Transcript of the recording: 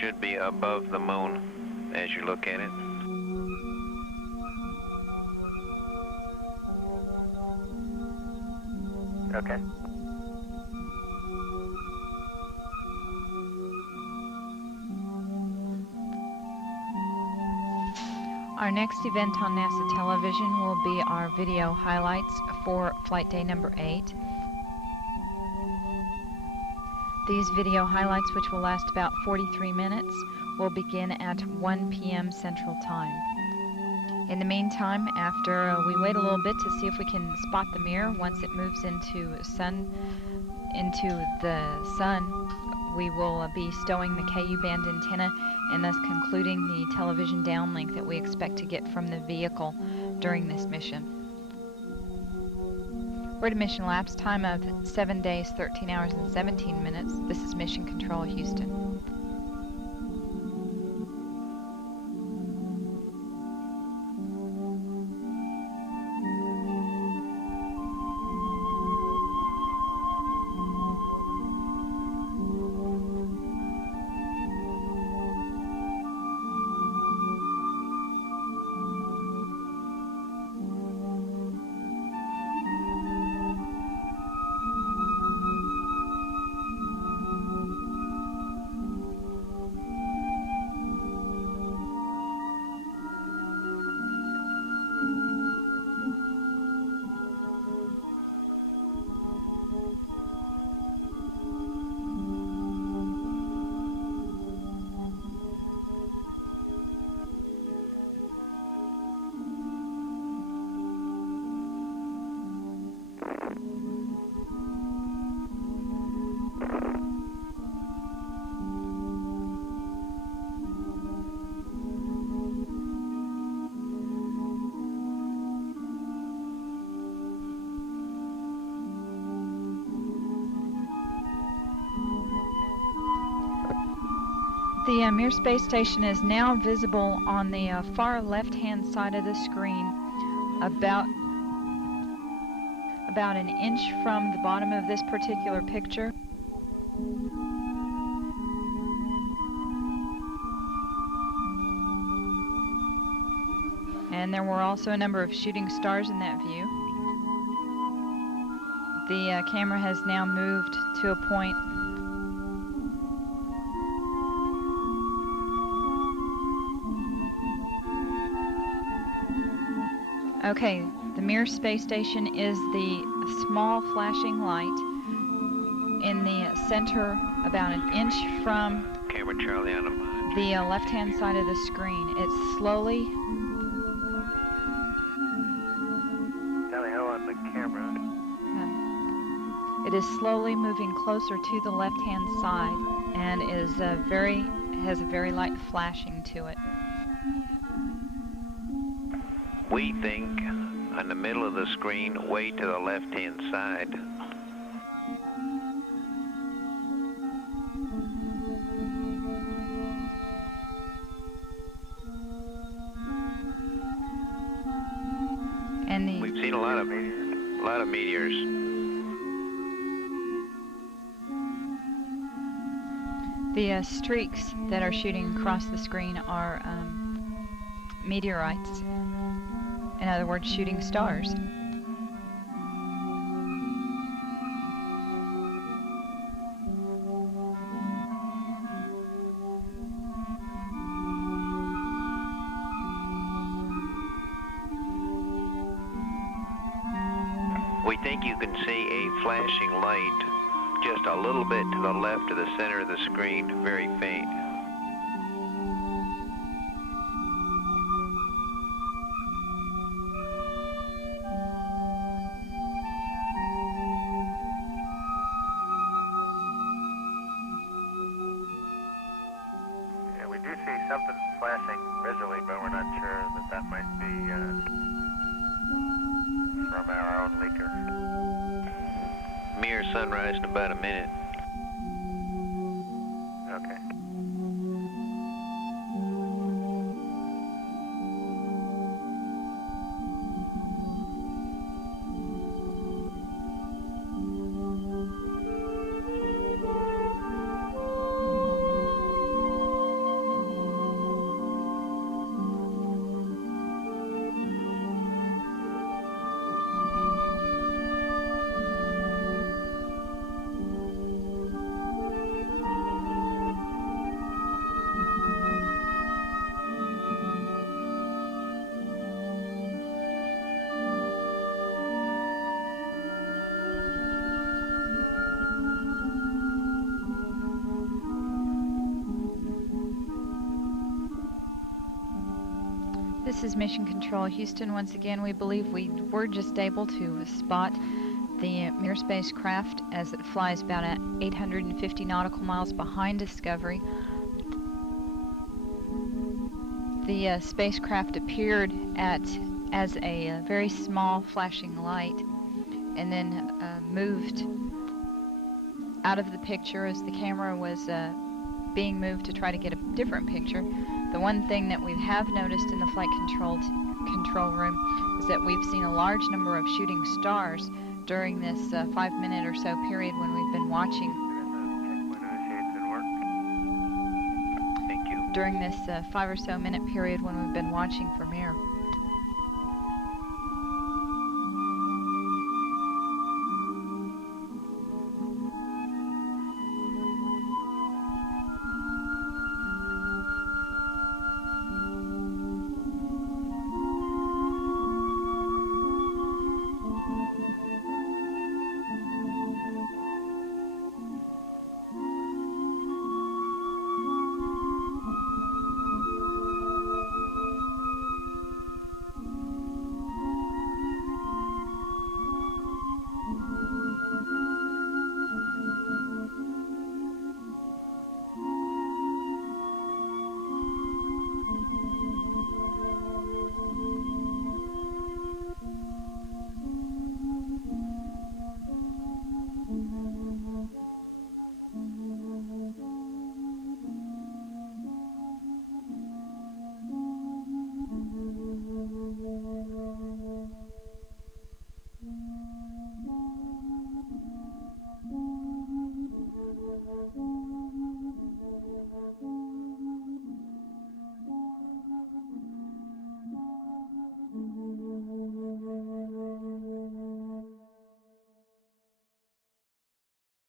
should be above the moon as you look at it. Okay. Our next event on NASA television will be our video highlights for flight day number 8. These video highlights, which will last about 43 minutes, will begin at 1 p.m. Central Time. In the meantime, after we wait a little bit to see if we can spot the mirror once it moves into the sun, we will be stowing the KU band antenna and thus concluding the television downlink that we expect to get from the vehicle during this mission. We're at a mission lapse time of 7 days, 13 hours, and 17 minutes. This is Mission Control, Houston. The Mir space station is now visible on the far left-hand side of the screen, about an inch from the bottom of this particular picture. And there were also a number of shooting stars in that view. The camera has now moved to a point Okay, the Mir space station is the small flashing light in the center, about an inch from Camera Charlie on the left-hand side of the screen. It's slowly... Tally ho on the camera. It is slowly moving closer to the left-hand side and is has a very light flashing to it. We think on the middle of the screen, way to the left-hand side. And we've seen a lot of meteors. The streaks that are shooting across the screen are meteorites. In other words, shooting stars. We think you can see a flashing light just a little bit to the left of the center of the screen, very faint. We do see something flashing visually, but we're not sure that might be from our own leaker. Mir sunrise in about a minute. Okay. This is Mission Control Houston. Once again, we believe we were just able to spot the Mir spacecraft as it flies about at 850 nautical miles behind Discovery. The spacecraft appeared as a very small flashing light and then moved out of the picture as the camera was being moved to try to get a different picture. The one thing that we have noticed in the flight control room is that we've seen a large number of shooting stars during this 5-minute or so period when we've been watching. Thank you. During this 5 or so minute period when we've been watching for Mir.